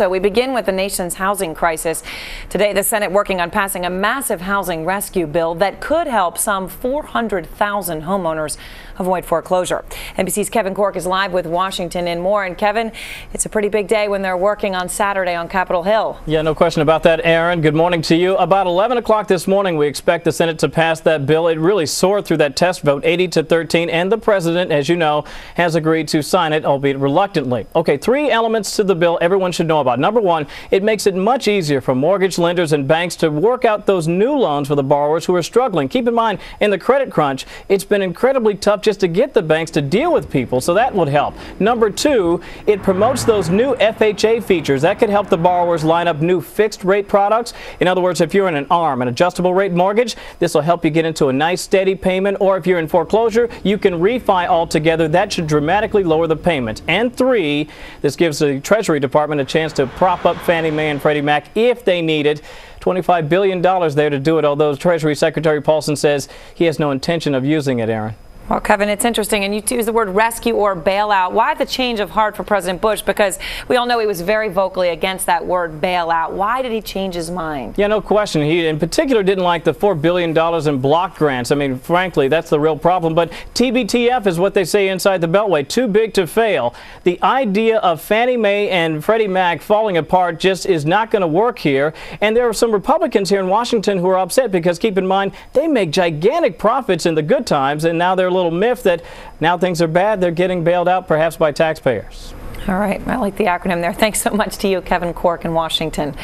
So we begin with the nation's housing crisis. Today, the Senate working on passing a massive housing rescue bill that could help some 400,000 homeowners avoid foreclosure. NBC's Kevin Corke is live with Washington and more. And Kevin, it's a pretty big day when they're working on Saturday on Capitol Hill. Yeah, no question about that, Aaron. Good morning to you. About 11 o'clock this morning, we expect the Senate to pass that bill. It really soared through that test vote, 80-13, and the president, as you know, has agreed to sign it, albeit reluctantly. Okay, 3 elements to the bill everyone should know about. Number 1, it makes it much easier for mortgage lenders and banks to work out those new loans for the borrowers who are struggling. Keep in mind, in the credit crunch, it's been incredibly tough just to get the banks to deal with people, so that would help. Number 2, it promotes those new FHA features. That could help the borrowers line up new fixed rate products. In other words, if you're in an ARM, an adjustable rate mortgage, this will help you get into a nice steady payment, or if you're in foreclosure, you can refi altogether. That should dramatically lower the payment. And 3, this gives the Treasury Department a chance to prop up Fannie Mae and Freddie Mac if they need it. $25 billion there to do it, although Treasury Secretary Paulson says he has no intention of using it, Aaron. Well, Kevin, it's interesting, and you use the word rescue or bailout. Why the change of heart for President Bush? Because we all know he was very vocally against that word bailout. Why did he change his mind? Yeah, no question. He, in particular, didn't like the $4 billion in block grants. I mean, frankly, that's the real problem. But TBTF is what they say inside the Beltway. Too big to fail. The idea of Fannie Mae and Freddie Mac falling apart just is not going to work here. And there are some Republicans here in Washington who are upset because, keep in mind, they make gigantic profits in the good times, and now they're a little miffed that now things are bad. They're getting bailed out, perhaps by taxpayers. All right. I like the acronym there. Thanks so much to you, Kevin Corke in Washington.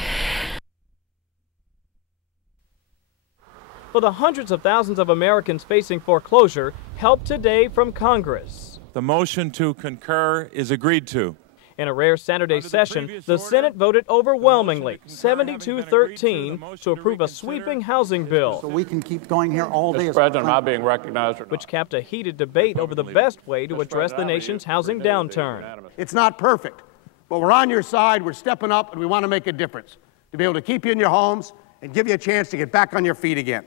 For the hundreds of thousands of Americans facing foreclosure, help today from Congress. The motion to concur is agreed to. In a rare Saturday session, the Senate voted overwhelmingly, 72-13, to approve a sweeping housing bill. So we can keep going here all day. Mr. President, am I being recognized? Which capped a heated debate over the best way to address the nation's housing downturn. It's not perfect, but we're on your side, we're stepping up, and we want to make a difference to be able to keep you in your homes and give you a chance to get back on your feet again.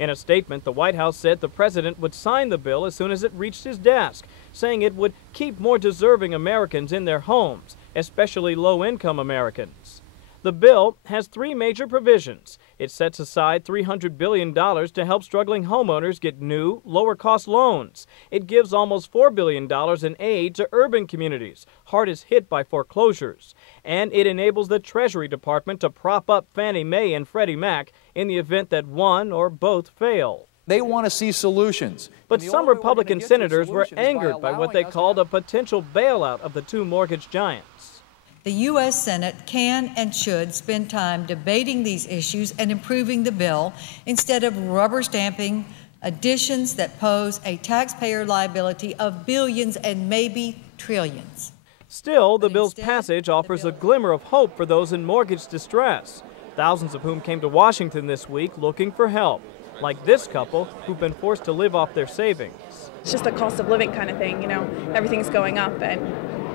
In a statement, the White House said the president would sign the bill as soon as it reached his desk, saying it would keep more deserving Americans in their homes, especially low-income Americans. The bill has 3 major provisions. It sets aside $300 billion to help struggling homeowners get new, lower-cost loans. It gives almost $4 billion in aid to urban communities, hardest hit by foreclosures. And it enables the Treasury Department to prop up Fannie Mae and Freddie Mac in the event that one or both fail. They want to see solutions. But some Republican senators were angered by what they called a potential bailout of the 2 mortgage giants. The U.S. Senate can and should spend time debating these issues and improving the bill instead of rubber stamping additions that pose a taxpayer liability of billions and maybe trillions. Still, the bill's passage offers a glimmer of hope for those in mortgage distress, thousands of whom came to Washington this week looking for help, like this couple who've been forced to live off their savings. It's just a cost of living kind of thing, you know, everything's going up and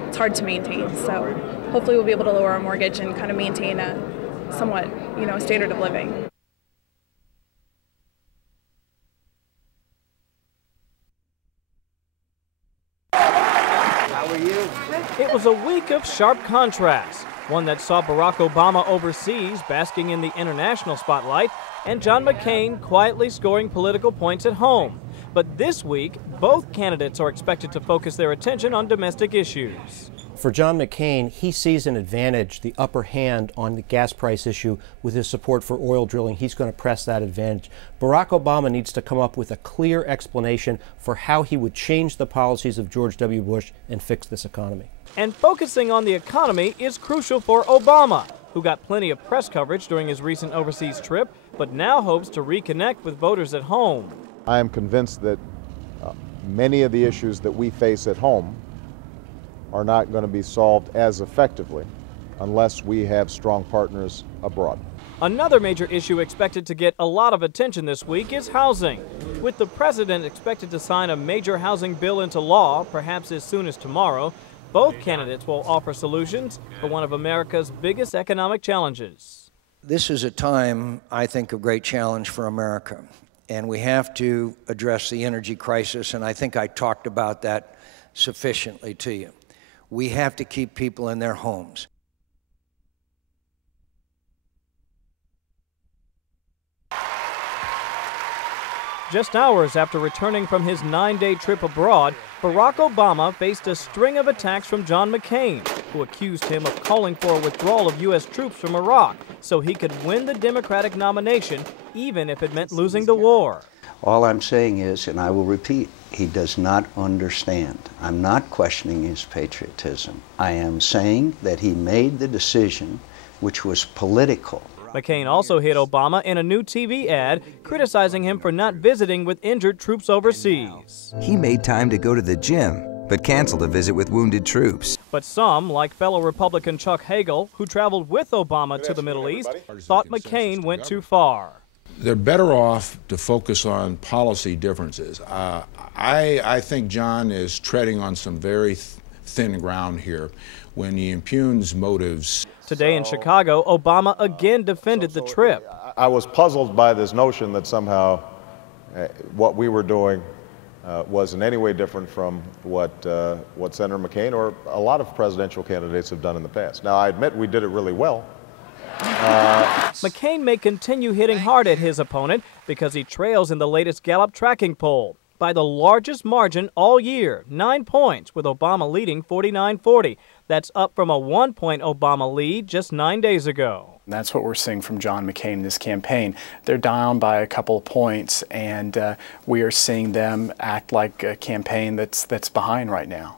it's hard to maintain. So hopefully we'll be able to lower our mortgage and kind of maintain a somewhat, you know, standard of living. How are you? It was a week of sharp contrasts, one that saw Barack Obama overseas basking in the international spotlight and John McCain quietly scoring political points at home. But this week, both candidates are expected to focus their attention on domestic issues. For John McCain, he sees an advantage, the upper hand on the gas price issue with his support for oil drilling. He's going to press that advantage. Barack Obama needs to come up with a clear explanation for how he would change the policies of George W. Bush and fix this economy. And focusing on the economy is crucial for Obama, who got plenty of press coverage during his recent overseas trip, but now hopes to reconnect with voters at home. I am convinced that many of the issues that we face at home are not going to be solved as effectively unless we have strong partners abroad. Another major issue expected to get a lot of attention this week is housing. With the president expected to sign a major housing bill into law, perhaps as soon as tomorrow, both candidates will offer solutions for one of America's biggest economic challenges. This is a time, I think, of great challenge for America, and we have to address the energy crisis, and I think I talked about that sufficiently to you. We have to keep people in their homes. Just hours after returning from his 9-day trip abroad, Barack Obama faced a string of attacks from John McCain, who accused him of calling for a withdrawal of U.S. troops from Iraq so he could win the Democratic nomination, even if it meant losing the war. All I'm saying is, and I will repeat, he does not understand. I'm not questioning his patriotism. I am saying that he made the decision, which was political. McCain also hit Obama in a new TV ad, criticizing him for not visiting with injured troops overseas. He made time to go to the gym, but canceled a visit with wounded troops. But some, like fellow Republican Chuck Hagel, who traveled with Obama to the Middle East, thought McCain went too far. They're better off to focus on policy differences. I think John is treading on some very thin ground here when he impugns motives. Today in Chicago, Obama again defended the trip. I was puzzled by this notion that somehow what we were doing was in any way different from what Senator McCain or a lot of presidential candidates have done in the past. Now, I admit we did it really well. McCain may continue hitting hard at his opponent because he trails in the latest Gallup tracking poll by the largest margin all year, 9 points, with Obama leading 49-40. That's up from a 1-point Obama lead just 9 days ago. That's what we're seeing from John McCain in this campaign. They're down by a couple of points, and we are seeing them act like a campaign that's behind right now.